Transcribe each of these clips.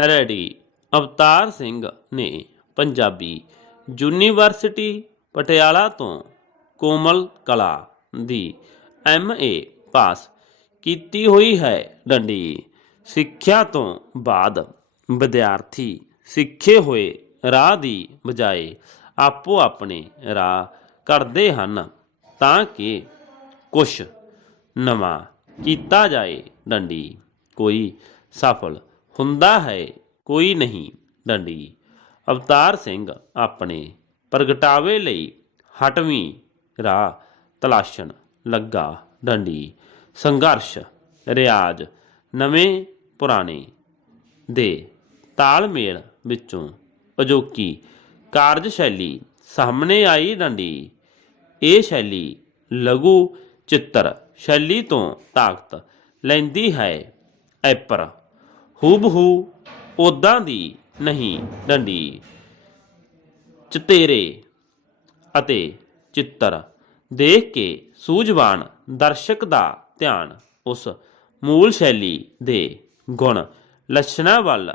Ready. Avtar Singh ਨੇ Punjabi university Patiala ਤੋਂ ਕੋਮਲ ਕਲਾ ਦੀ ਏ ਪਾਸ ਕੀਤੀ ਹੋਈ ਹੈ ਡੰਡੀ। ਸਿੱਖਿਆ ਤੋਂ ਬਾਅਦ ਵਿਦਿਆਰਥੀ ਸਿੱਖੇ ਹੋਏ ਰਾਹ ਦੀ ਬਜਾਏ ਆਪੋ ਆਪਣੇ ਰਾਹ ਕਰਦੇ ਹਨ ਤਾਂ ਕਿ ਕੁਛ ਨਵਾਂ ਕੀਤਾ ਜਾਏ। ਡੰਡੀ ਕੋਈ ਸਫਲ ਹੁੰਦਾ ਹੈ, ਕੋਈ ਨਹੀਂ, ਡੰਡੀ। ਅਵਤਾਰ ਸਿੰਘ ਆਪਣੇ ਪ੍ਰਗਟਾਵੇ ਲਈ ਹਟਵੀਂ ਰਾਹ ਤਲਾਸ਼ਣ ਲੱਗਾ। ਡੰਡੀ, ਸੰਘਰਸ਼, ਰਿਆਜ਼ ਨਵੇਂ ਪੁਰਾਣੇ ਦੇ ਤਾਲਮੇਲ ਵਿੱਚੋਂ ਅਜੋਕੀ ਕਾਰਜ ਸ਼ੈਲੀ ਸਾਹਮਣੇ ਆਈ ਡੰਡੀ। ਇਹ ਸ਼ੈਲੀ ਲਘੂ ਚਿੱਤਰ ਸ਼ੈਲੀ ਤੋਂ ਤਾਕਤ ਲੈਂਦੀ ਹੈ, ਐਪਰ। ਹੂਬਹੂ ਉਦਾਂ ਦੀ ਨਹੀਂ ਡੰਡੀ। ਚਤੇਰੇ ਅਤੇ ਚਿੱਤਰ ਦੇਖ ਕੇ ਸੂਝਵਾਨ ਦਰਸ਼ਕ ਦਾ ਧਿਆਨ ਉਸ ਮੂਲ ਸ਼ੈਲੀ ਦੇ ਗੁਣ ਲੱਛਣਾਂ ਵੱਲ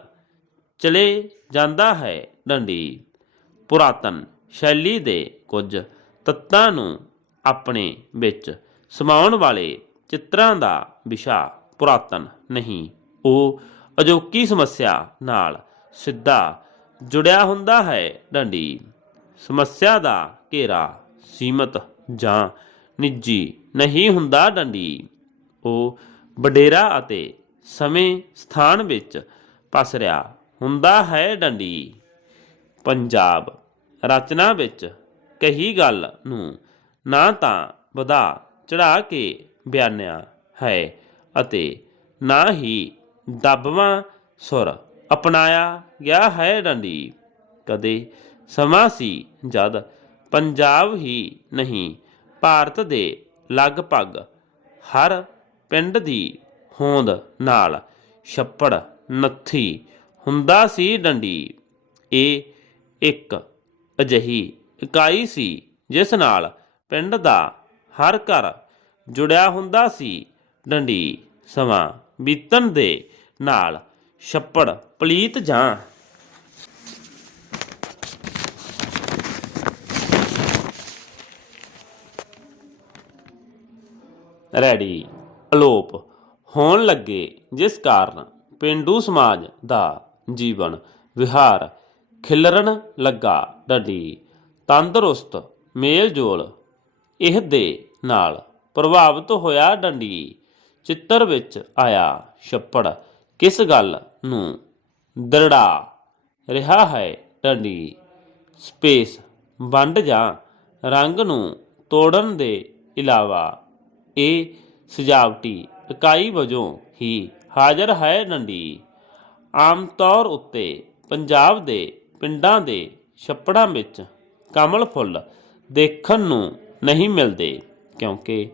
ਚਲੇ ਜਾਂਦਾ ਹੈ ਡੰਡੀ। ਪੁਰਾਤਨ ਸ਼ੈਲੀ ਦੇ ਕੁਝ ਤੱਤਾਂ ਨੂੰ ਆਪਣੇ ਵਿੱਚ ਸਮਾਉਣ ਵਾਲੇ ਚਿੱਤਰਾਂ ਦਾ ਵਿਸ਼ਾ ਪੁਰਾਤਨ ਨਹੀਂ, ਉਹ ਅਜੋਕੀ ਸਮੱਸਿਆ ਨਾਲ ਸਿੱਧਾ ਜੁੜਿਆ ਹੁੰਦਾ ਹੈ ਡੰਡੀ। ਸਮੱਸਿਆ ਦਾ ਘੇਰਾ ਸੀਮਤ ਜਾਂ ਨਿੱਜੀ ਨਹੀਂ ਹੁੰਦਾ ਡੰਡੀ। ਉਹ ਵਡੇਰਾ ਅਤੇ ਸਮੇਂ ਸਥਾਨ ਵਿੱਚ ਪਸਰਿਆ ਹੁੰਦਾ ਹੈ ਡੰਡੀ। ਪੰਜਾਬ ਰਚਨਾ ਵਿੱਚ ਕਹੀ ਗੱਲ ਨੂੰ ਨਾ ਤਾਂ ਵਧਾ ਚੜਾ ਕੇ ਬਿਆਨਿਆ ਹੈ ਅਤੇ ਨਾ ਹੀ ਦਬਵਾਂ ਸੁਰ। ਅਪਣਾਇਆ ਗਿਆ ਹੈ ਡੰਡੀ। ਕਦੇ ਸਮਾਂ ਸੀ ਜਦ ਪੰਜਾਬ ਹੀ ਨਹੀਂ, ਭਾਰਤ ਦੇ ਲਗਭਗ ਹਰ ਪਿੰਡ ਦੀ ਹੋਂਦ ਨਾਲ ਛੱਪੜ ਨੱਥੀ ਹੁੰਦਾ ਸੀ ਡੰਡੀ। ਇਹ ਇੱਕ ਅਜਿਹੀ ਇਕਾਈ ਸੀ ਜਿਸ ਨਾਲ ਪਿੰਡ ਦਾ ਹਰ ਘਰ ਜੁੜਿਆ ਹੁੰਦਾ ਸੀ ਡੰਡੀ ਸਮਾਂ। ਬੀਤਣ ਦੇ ਨਾਲ ਛੱਪੜ ਪਲੀਤ ਜਾਂ ਰੈਡੀ, ਅਲੋਪ ਹੋਣ ਲੱਗੇ, ਜਿਸ ਕਾਰਨ ਪਿੰਡੂ ਸਮਾਜ ਦਾ ਜੀਵਨ ਵਿਹਾਰ ਖਿਲਰਨ ਲੱਗਾ। ਡੱਡੀ, ਤੰਦਰੁਸਤ ਮੇਲ ਜੋਲ ਇਹ ਦੇ ਨਾਲ ਪ੍ਰਭਾਵਿਤ ਹੋਇਆ ਡੰਡੀ। ਚਿੱਤਰ ਵਿੱਚ ਆਇਆ, ਛੱਪੜ, ਕਿਸ ਗੱਲ ਨੂੰ ਦਰੜਾ ਰਿਹਾ ਹੈ ਡੰਡੀ? ਸਪੇਸ, ਵੰਡ ਜਾਂ ਰੰਗ ਨੂੰ ਤੋੜਨ ਦੇ ਇਲਾਵਾ ਇਹ ਸਜਾਵਟੀ, ਇਕਾਈ ਵਜੋਂ ਹੀ ਹਾਜ਼ਰ ਹੈ ਡੰਡੀ। ਆਮ ਤੌਰ ਉੱਤੇ ਪੰਜਾਬ ਦੇ ਪਿੰਡਾਂ ਦੇ ਛੱਪੜਾਂ ਵਿੱਚ ਕਮਲ ਫੁੱਲ ਦੇਖਣ ਨੂੰ ਨਹੀਂ ਮਿਲਦੇ, ਕਿਉਂਕਿ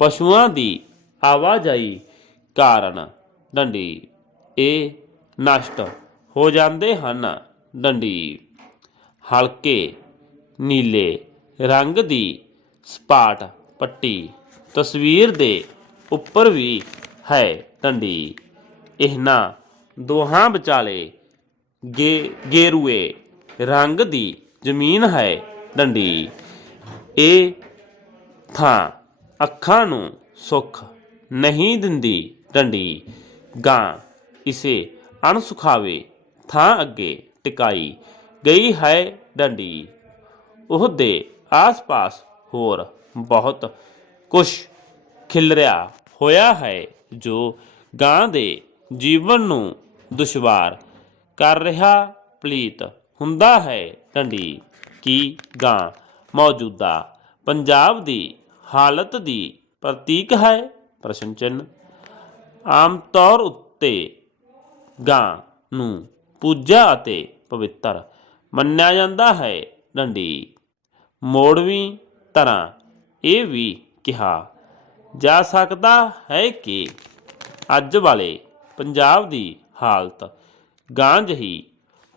ਪਸ਼ੂਆਂ ਦੀ ਆਵਾਜਾਈ ਕਾਰਨ ਡੰਡੀ। ਇਹ ਨਸ਼ਟ ਹੋ ਜਾਂਦੇ ਹਨ ਡੰਡੀ। ਹਲਕੇ ਨੀਲੇ ਰੰਗ ਦੀ ਸਪਾਟ ਪੱਟੀ ਤਸਵੀਰ ਦੇ ਉੱਪਰ ਵੀ ਹੈ ਡੰਡੀ। ਇਹਨਾਂ ਦੋਹਾਂ ਵਿਚਾਲੇ ਗੇ, ਗੇਰੂਏ ਰੰਗ ਦੀ ਜ਼ਮੀਨ ਹੈ ਡੰਡੀ। ਇਹ ਥਾਂ ਅੱਖਾਂ ਨੂੰ ਸੁੱਖ ਨਹੀਂ ਦਿੰਦੀ, ਡੰਡੀ। ਗਾਂ, ਇਸੇ ਅਣਸੁਖਾਵੇ ਥਾਂ ਅੱਗੇ ਟਿਕਾਈ ਗਈ ਹੈ ਡੰਡੀ। ਉਹਦੇ ਆਸ-ਪਾਸ ਹੋਰ ਬਹੁਤ ਕੁਛ ਖਿਲਰਿਆ ਹੋਇਆ ਹੈ ਜੋ ਗਾਂ ਦੇ ਜੀਵਨ ਨੂੰ ਦੁਸ਼ਵਾਰ ਕਰ ਰਿਹਾ ਪਲੀਤ ਹੁੰਦਾ ਹੈ। ਡੰਡੀ, ਕੀ ਗਾਂ ਮੌਜੂਦਾ ਪੰਜਾਬ ਦੀ ਹਾਲਤ ਦੀ ਪ੍ਰਤੀਕ ਹੈ? ਪ੍ਰਸ਼ਨ ਚਿੰਨ ਆਮ ਤੌਰ ਉੱਤੇ ਗਾਂ ਨੂੰ ਪੂਜਾ ਅਤੇ ਪਵਿੱਤਰ ਮੰਨਿਆ ਜਾਂਦਾ ਹੈ। ਡੰਡੀ ਮੋੜਵੀਂ ਤਰ੍ਹਾਂ ਇਹ ਵੀ ਕਿਹਾ ਜਾ ਸਕਦਾ ਹੈ ਕਿ ਅੱਜ ਵਾਲੇ ਪੰਜਾਬ ਦੀ ਹਾਲਤ ਗਾਂ ਜਿਹੀ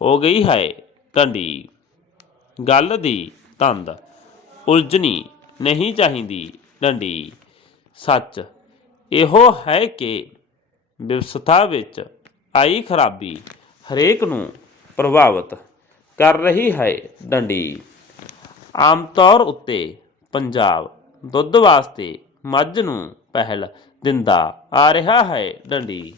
ਹੋ ਗਈ ਹੈ। ਡੰਡੀ ਗੱਲ ਦੀ ਤੰਦ ਉਲਝਣੀ ਨਹੀਂ ਚਾਹੀਦੀ। ਡੰਡੀ ਸੱਚ ਇਹੋ ਹੈ ਕਿ ਵਿਵਸਥਾ ਵਿੱਚ ਆਈ ਖਰਾਬੀ ਹਰੇਕ ਨੂੰ ਪ੍ਰਭਾਵਿਤ ਕਰ ਰਹੀ ਹੈ ਡੰਡੀ। ਆਮ ਤੌਰ ਉੱਤੇ ਪੰਜਾਬ ਦੁੱਧ ਵਾਸਤੇ ਮੱਝ ਨੂੰ ਪਹਿਲ ਦਿੰਦਾ ਆ ਰਿਹਾ ਹੈ ਡੰਡੀ।